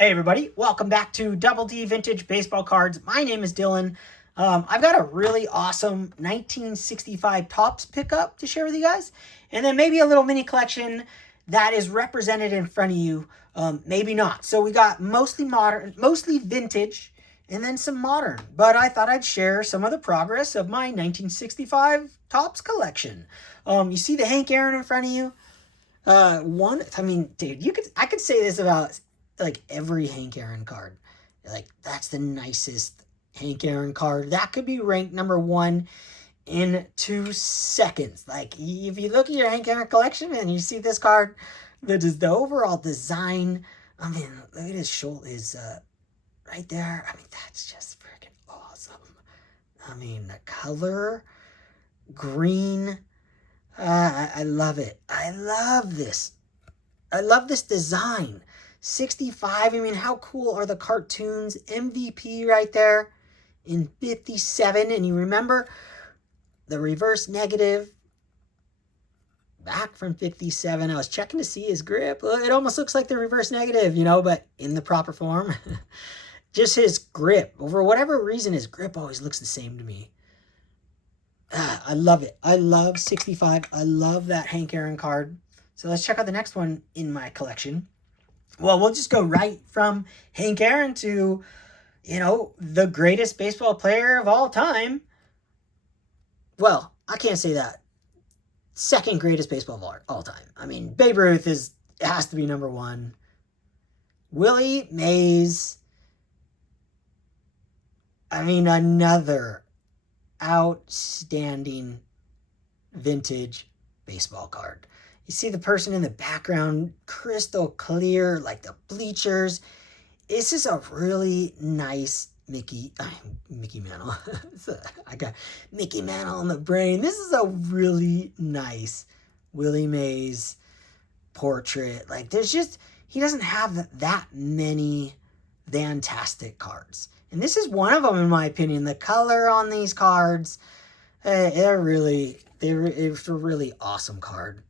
Hey everybody, welcome back to Double D Vintage Baseball Cards. My name is Dylan. I've got a really awesome 1965 Topps pickup to share with you guys. And then maybe a little mini collection that is represented in front of you. Maybe not. So we got mostly modern, mostly vintage, and then some modern. But I thought I'd share some of the progress of my 1965 Topps collection. You see the Hank Aaron in front of you? Dude, I could say this about like every Hank Aaron card. Like, that's the nicest Hank Aaron card. That could be ranked number one in 2 seconds. Like, if you look at your Hank Aaron collection and you see this card, the overall design, I mean, look at his shoulder, right there. I mean, that's just freaking awesome. I mean, the color, green, I love it. I love this. I love this design. 65, I mean, how cool are the cartoons? MVP right there in 57. And you remember the reverse negative back from 57. I was checking to see his grip. It almost looks like the reverse negative, but in the proper form. Just his grip. For whatever reason, his grip always looks the same to me. I love it. I love 65. I love that Hank Aaron card. So let's check out the next one in my collection. Well, we'll just go right from Hank Aaron to, the greatest baseball player of all time. Well, I can't say that. Second greatest baseball of all time. I mean, Babe Ruth has to be number one. Willie Mays. I mean, another outstanding vintage baseball card. You see the person in the background, crystal clear, like the bleachers. This is a really nice Mickey Mantle. I got Mickey Mantle on the brain. This is a really nice Willie Mays portrait. Like, he doesn't have that many fantastic cards. And this is one of them, in my opinion. The color on these cards, it's a really awesome card.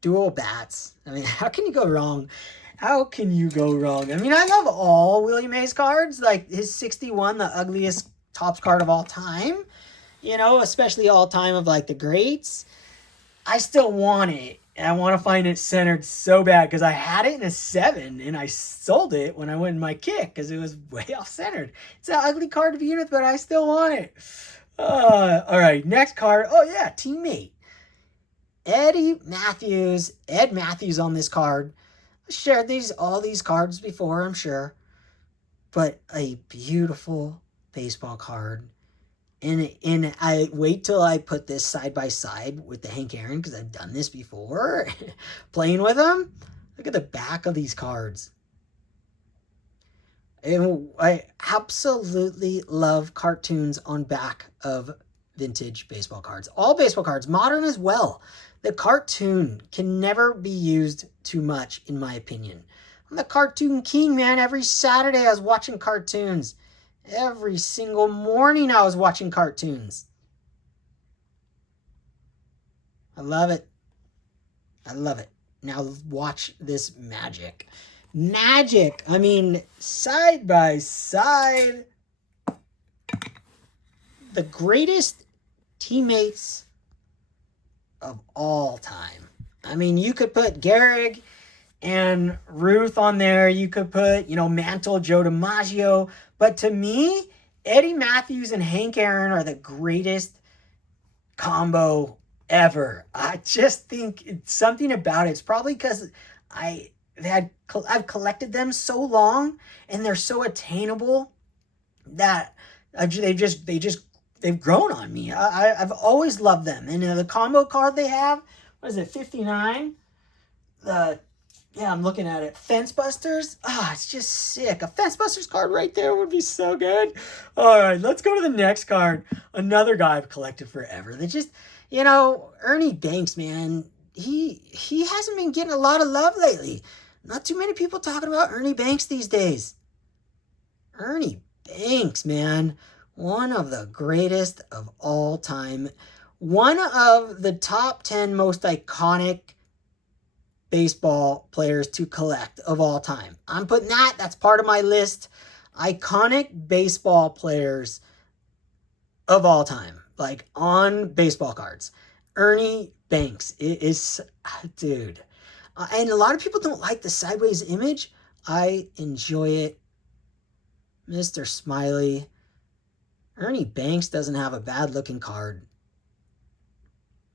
Dual bats. I mean, how can you go wrong? How can you go wrong? I mean, I love all Willie Mays cards. Like his 61, the ugliest Topps card of all time. Especially all time of like the greats. I still want it. And I want to find it centered so bad because I had it in a 7 and I sold it when I went in my kick because it was way off centered. It's an ugly card to begin with, but I still want it. All right, next card. Oh yeah, teammate. Ed Matthews on this card. I shared all these cards before, I'm sure. But a beautiful baseball card. And I wait till I put this side by side with the Hank Aaron because I've done this before. Playing with them. Look at the back of these cards. I absolutely love cartoons on back of vintage baseball cards. All baseball cards, modern as well. The cartoon can never be used too much, in my opinion. I'm the cartoon king, man. Every Saturday I was watching cartoons. Every single morning I was watching cartoons. I love it. I love it. Now watch this magic. Magic! I mean, side by side. The greatest teammates of all time. I mean, you could put Gehrig and Ruth on there. You could put, Mantle, Joe DiMaggio. But to me, Eddie Matthews and Hank Aaron are the greatest combo ever. I just think it's something about it. It's probably because I've collected them so long and they're so attainable that they've grown on me. I've always loved them. And the combo card they have, what is it, 59? I'm looking at it. Fence Busters. It's just sick. A Fence Busters card right there would be so good. All right, let's go to the next card. Another guy I've collected forever. That just, Ernie Banks, man. He hasn't been getting a lot of love lately. Not too many people talking about Ernie Banks these days. Ernie Banks, man. One of the greatest of all time. One of the top 10 most iconic baseball players to collect of all time. I'm putting that's part of my list. Iconic baseball players of all time, like on baseball cards. Ernie Banks is, dude. And a lot of people don't like the sideways image. I enjoy it. Mr. Smiley. Ernie Banks doesn't have a bad looking card.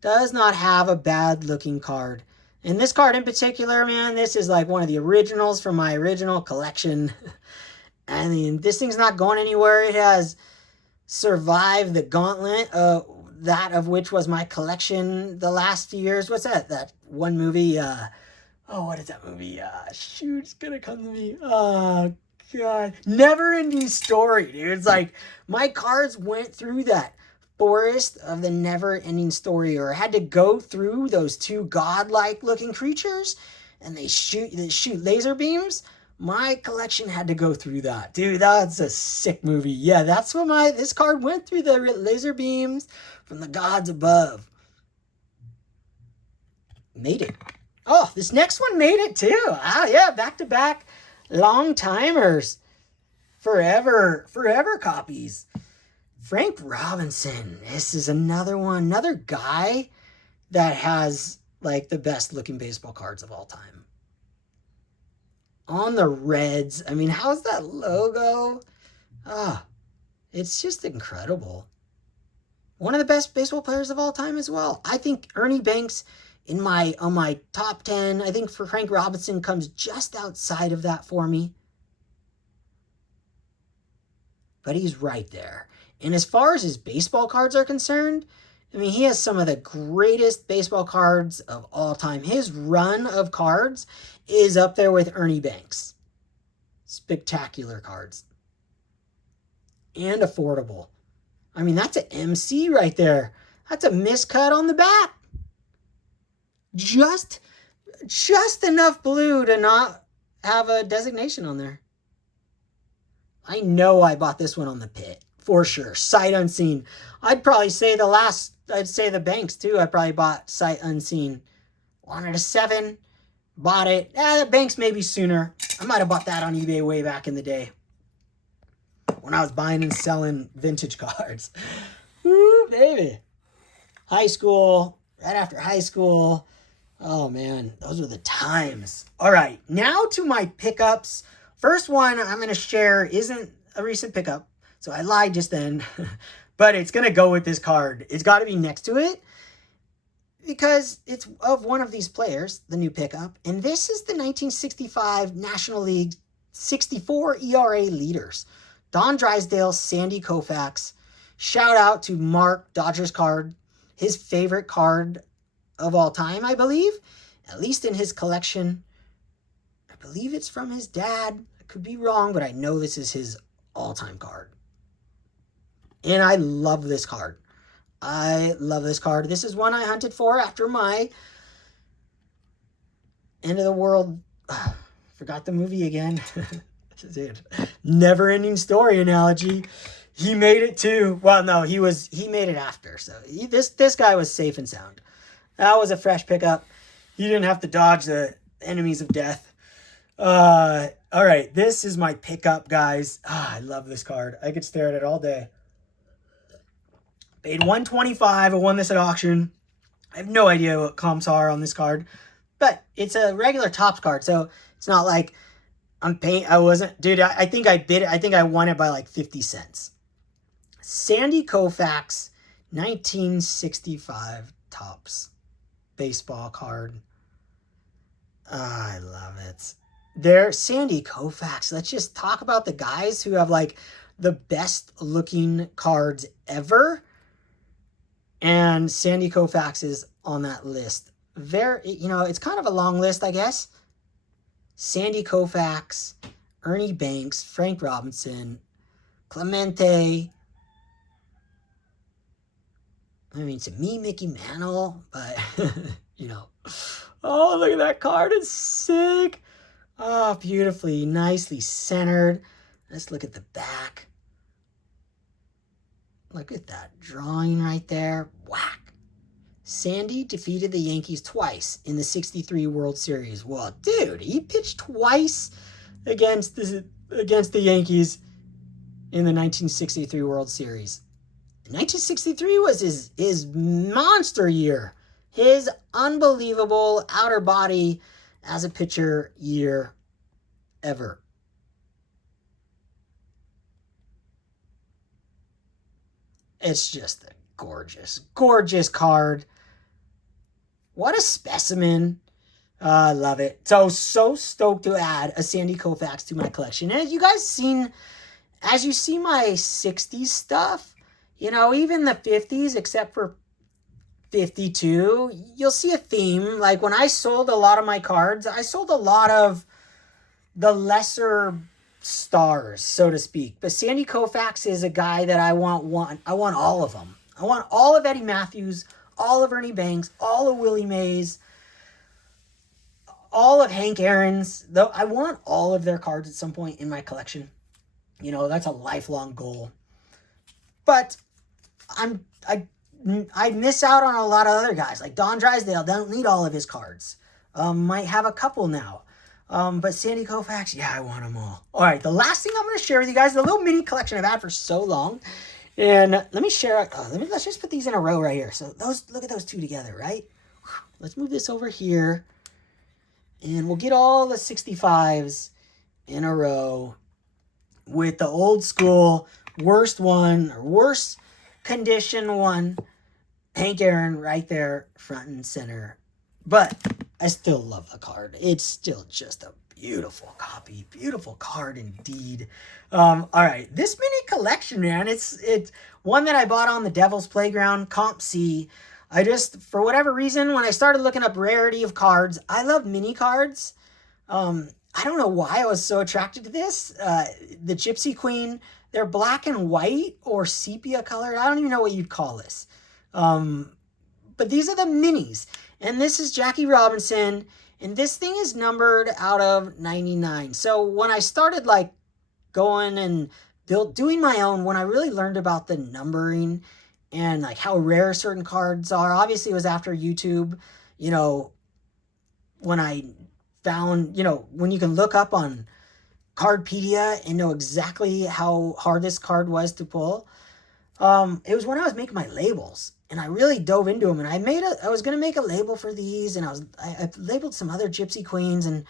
Does not have a bad looking card. And this card in particular, man, this is like one of the originals from my original collection. I mean, this thing's not going anywhere. It has survived the gauntlet, that of which was my collection the last few years. What's that? That one movie, what is that movie? Shoot, it's gonna come to me. Oh, God. Never Ending Story, dude. It's like, my cards went through that forest of the never ending story, or had to go through those two godlike looking creatures and they shoot laser beams. My collection had to go through that, dude. That's a sick movie. Yeah, that's what this card went through, the laser beams from the gods above. Made it. Oh, this next one made it too. Yeah, back to back long timers, forever copies. Frank Robinson. This is another one, another guy that has like the best looking baseball cards of all time. On the Reds. I mean, how's that logo? It's just incredible. One of the best baseball players of all time as well. I think Ernie Banks on my top 10. I think for Frank Robinson comes just outside of that for me. But he's right there. And as far as his baseball cards are concerned, I mean, he has some of the greatest baseball cards of all time. His run of cards is up there with Ernie Banks. Spectacular cards. And affordable. I mean, that's an MC right there. That's a miscut on the back. Just enough blue to not have a designation on there. I know I bought this one on the pit. For sure. Sight unseen. I'd probably say the Banks too. I probably bought sight unseen. Wanted a 7. Bought it. The Banks maybe sooner. I might have bought that on eBay way back in the day, when I was buying and selling vintage cards. Woo, baby. High school. Right after high school. Oh, man. Those were the times. All right. Now to my pickups. First one I'm going to share isn't a recent pickup. So I lied just then, but it's going to go with this card. It's got to be next to it because it's of one of these players, the new pickup. And this is the 1965 National League 64 ERA leaders. Don Drysdale, Sandy Koufax. Shout out to Mark, Dodgers card. His favorite card of all time, I believe. At least in his collection. I believe it's from his dad. I could be wrong, but I know this is his all-time card. And I love this card. I love this card. This is one I hunted for after my End of the World. Forgot the movie again. Dude, Never Ending Story analogy. He made it too. Well, no, he made it after. So this guy was safe and sound. That was a fresh pickup. He didn't have to dodge the enemies of death. All right, this is my pickup, guys. I love this card. I could stare at it all day. Paid $125. I won this at auction. I have no idea what comps are on this card, but it's a regular Topps card, so it's not like I'm paying. I think I bid it. I think I won it by like 50 cents. Sandy Koufax, 1965 Topps baseball card. I love it. Sandy Koufax. Let's just talk about the guys who have like the best looking cards ever. And Sandy Koufax is on that list. It's kind of a long list, I guess. Sandy Koufax, Ernie Banks, Frank Robinson, Clemente. I mean, to me, Mickey Mantle, but, Oh, look at that card. It's sick. Oh, beautifully, nicely centered. Let's look at the back. Look at that drawing right there. Whack. Sandy defeated the Yankees twice in the 63 World Series. Well, dude, he pitched twice against the Yankees in the 1963 World Series. 1963 was his monster year. His unbelievable outer body as a pitcher year ever. It's just a gorgeous, gorgeous card. What a specimen. I love it. So stoked to add a Sandy Koufax to my collection. And as you guys seen, as you see my 60s stuff, you know, even the 50s, except for 52, you'll see a theme. Like when I sold a lot of my cards, I sold a lot of the lesser stars, so to speak. But Sandy Koufax is a guy that I want all of them. I want all of Eddie Matthews, all of Ernie Banks, all of Willie Mays, all of Hank Aaron's. Though I want all of their cards at some point in my collection. You know, that's a lifelong goal. But I miss out on a lot of other guys. Like Don Drysdale, don't need all of his cards. Might have a couple now. But Sandy Koufax, yeah, I want them all. All right, the last thing I'm going to share with you guys is a little mini collection I've had for so long. And let me share, let's just put these in a row right here. So look at those two together, right? Let's move this over here. And we'll get all the 65s in a row with the old school worst condition one. Hank Aaron right there, front and center. But I still love the card. It's still just a beautiful copy. Beautiful card indeed. All right. This mini collection, man, it's one that I bought on the Devil's Playground, Comp C. I just, for whatever reason, when I started looking up rarity of cards, I love mini cards. I don't know why I was so attracted to this. The Gypsy Queen, they're black and white or sepia colored. I don't even know what you'd call this. But these are the minis. And this is Jackie Robinson. And this thing is numbered out of 99. So when I started like going and doing my own, when I really learned about the numbering and like how rare certain cards are, obviously it was after YouTube, you know, when I found, you know, when you can look up on Cardpedia and know exactly how hard this card was to pull. It was when I was making my labels and I really dove into them, and I was going to make a label for these, and I labeled some other Gypsy Queens. And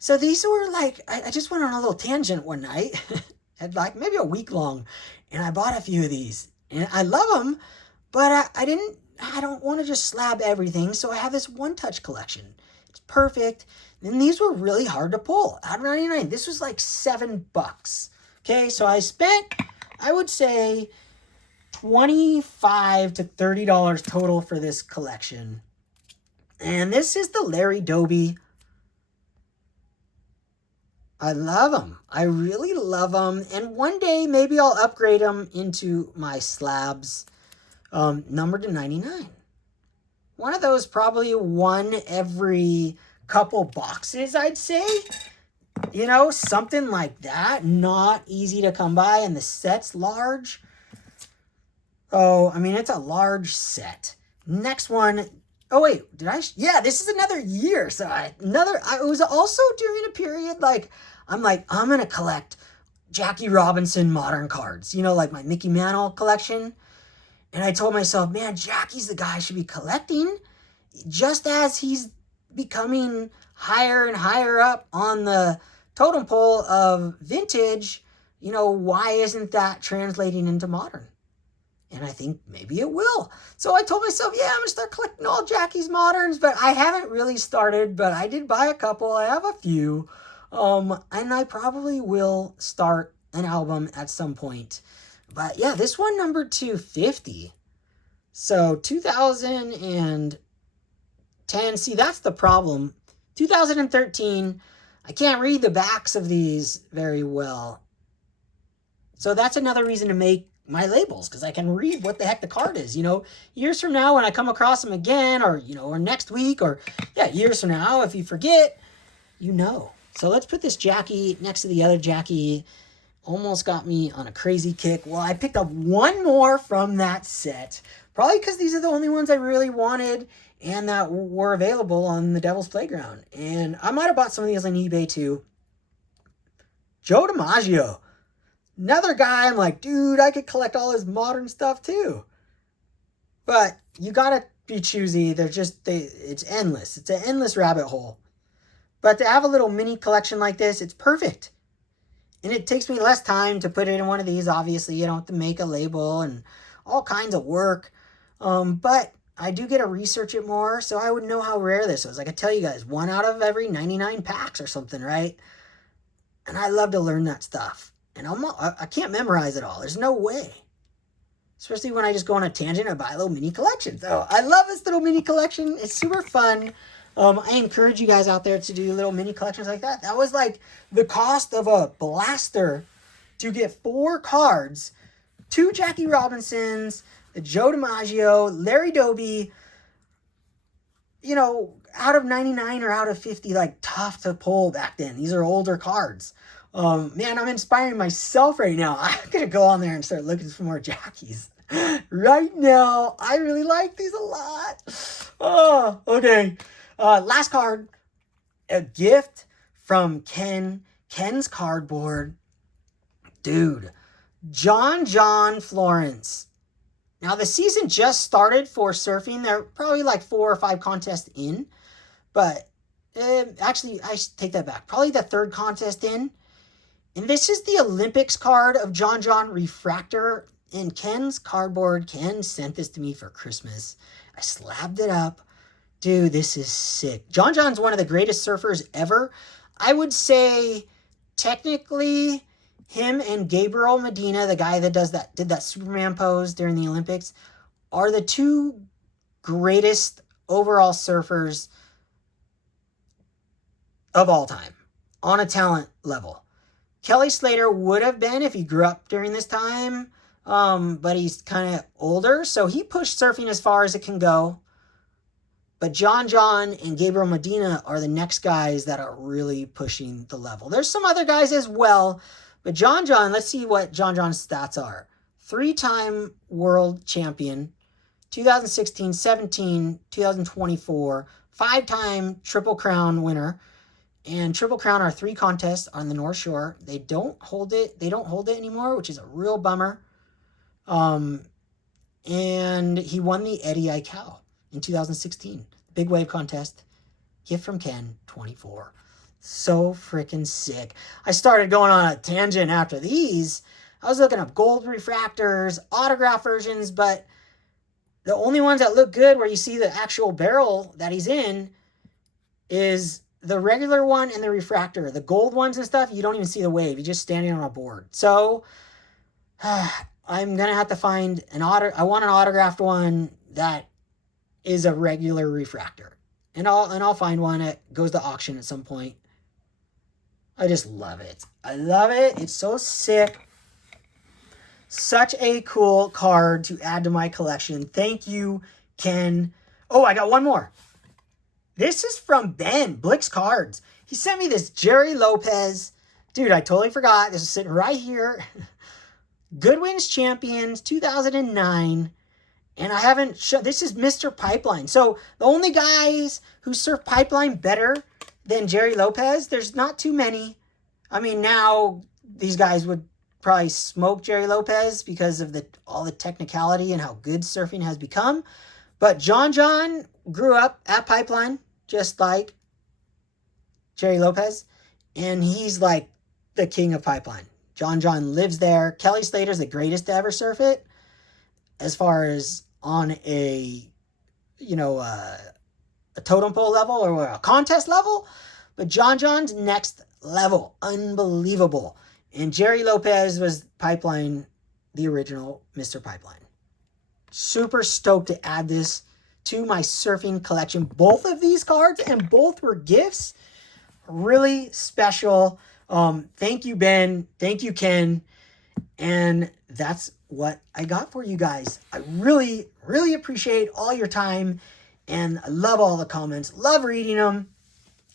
so these were like, I just went on a little tangent one night, had like maybe a week long, and I bought a few of these and I love them, but I don't want to just slab everything. So I have this one touch collection. It's perfect. And these were really hard to pull out of 99. This was like $7. Okay. So I spent, I would say, $25 to $30 total for this collection. And this is the Larry Doby. I love them. I really love them. And one day, maybe I'll upgrade them into my slabs, numbered to 99. One of those, probably one every couple boxes, I'd say. You know, something like that. Not easy to come by, and the set's large. Oh, I mean, it's a large set. Next one. Oh, wait, yeah, this is another year. So it was also during a period, like, I'm going to collect Jackie Robinson modern cards. You know, like my Mickey Mantle collection. And I told myself, man, Jackie's the guy I should be collecting. Just as he's becoming higher and higher up on the totem pole of vintage, you know, why isn't that translating into modern? And I think maybe it will. So I told myself, yeah, I'm going to start collecting all Jackie's moderns, but I haven't really started, but I did buy a couple. I have a few. And I probably will start an album at some point. But yeah, this one numbered 250. So 2010, see, that's the problem. 2013, I can't read the backs of these very well. So that's another reason to make my labels, because I can read what the heck the card is. You know, years from now when I come across them again, or, you know, or next week, or yeah, years from now, if you forget, you know. So let's put this Jackie next to the other Jackie. Almost got me on a crazy kick. Well, I picked up one more from that set, Probably because these are the only ones I really wanted and that were available on the Devil's Playground. And I might have bought some of these on eBay too. Joe DiMaggio. Another guy I'm like, dude, I could collect all his modern stuff too. But you gotta be choosy. It's endless. It's an endless rabbit hole. But to have a little mini collection like this, it's perfect. And it takes me less time to put it in one of these. Obviously, you don't have to make a label and all kinds of work. But I do get to research it more, so I would know how rare this was. I could tell you guys, 1 out of every 99 packs or something, right? And I love to learn that stuff. And I can't memorize it all. There's no way. Especially when I just go on a tangent and buy a little mini collection. So I love this little mini collection. It's super fun. I encourage you guys out there to do little mini collections like that. That was like the cost of a blaster to get 4 cards, 2 Jackie Robinsons, the Joe DiMaggio, Larry Doby, you know, out of 99 or out of 50, like tough to pull back then. These are older cards. Man, I'm inspiring myself right now. I'm going to go on there and start looking for more Jackies. Right now, I really like these a lot. Oh, okay. Last card, a gift from Ken. Ken's Cardboard. Dude, John Florence. Now, the season just started for surfing. They're probably like 4 or 5 contests in. But actually, I take that back. Probably the 3rd contest in. And this is the Olympics card of John Refractor. And Ken's Cardboard. Ken sent this to me for Christmas. I slabbed it up. Dude, this is sick. John's one of the greatest surfers ever. I would say, technically, him and Gabriel Medina, the guy that did that Superman pose during the Olympics, are the 2 greatest overall surfers of all time on a talent level. Kelly Slater would have been if he grew up during this time, but he's kind of older, so he pushed surfing as far as it can go. But John and Gabriel Medina are the next guys that are really pushing the level. There's some other guys as well, but John, let's see what John's stats are. 3-time world champion, 2016, 17, 2024, 5-time Triple Crown winner. And Triple Crown are 3 contests on the North Shore. They don't hold it anymore, which is a real bummer. And he won the Eddie Aikau in 2016. Big wave contest. Gift from Ken, 24. So freaking sick. I started going on a tangent after these. I was looking up gold refractors, autograph versions, but the only ones that look good where you see the actual barrel that he's in is the regular one and the refractor. The gold ones and stuff, you don't even see the wave. You're just standing on a board. So I'm going to have to find I want an autographed one that is a regular refractor. And I'll find one that goes to auction at some point. I just love it. I love it. It's so sick. Such a cool card to add to my collection. Thank you, Ken. Oh, I got one more. This is from Ben, Blick's Cards. He sent me this Jerry Lopez. Dude, I totally forgot. This is sitting right here. Goodwin's Champions, 2009. And I haven't shown, this is Mr. Pipeline. So the only guys who surf Pipeline better than Jerry Lopez, there's not too many. I mean, now these guys would probably smoke Jerry Lopez because of all the technicality and how good surfing has become. But John grew up at Pipeline, just like Jerry Lopez. And he's like the king of Pipeline. John lives there. Kelly Slater's the greatest to ever surf it. As far as on a totem pole level or a contest level. But John's next level. Unbelievable. And Jerry Lopez was Pipeline, the original Mr. Pipeline. Super stoked to add this to my surfing collection. Both of these cards and both were gifts. Really special. Thank you, Ben. Thank you, Ken. And that's what I got for you guys. I really, really appreciate all your time. And I love all the comments. Love reading them.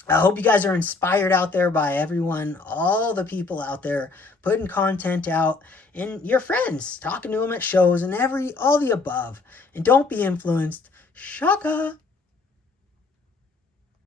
I hope you guys are inspired out there by everyone, all the people out there putting content out, and your friends, talking to them at shows, and all the above. And don't be influenced. Shaka.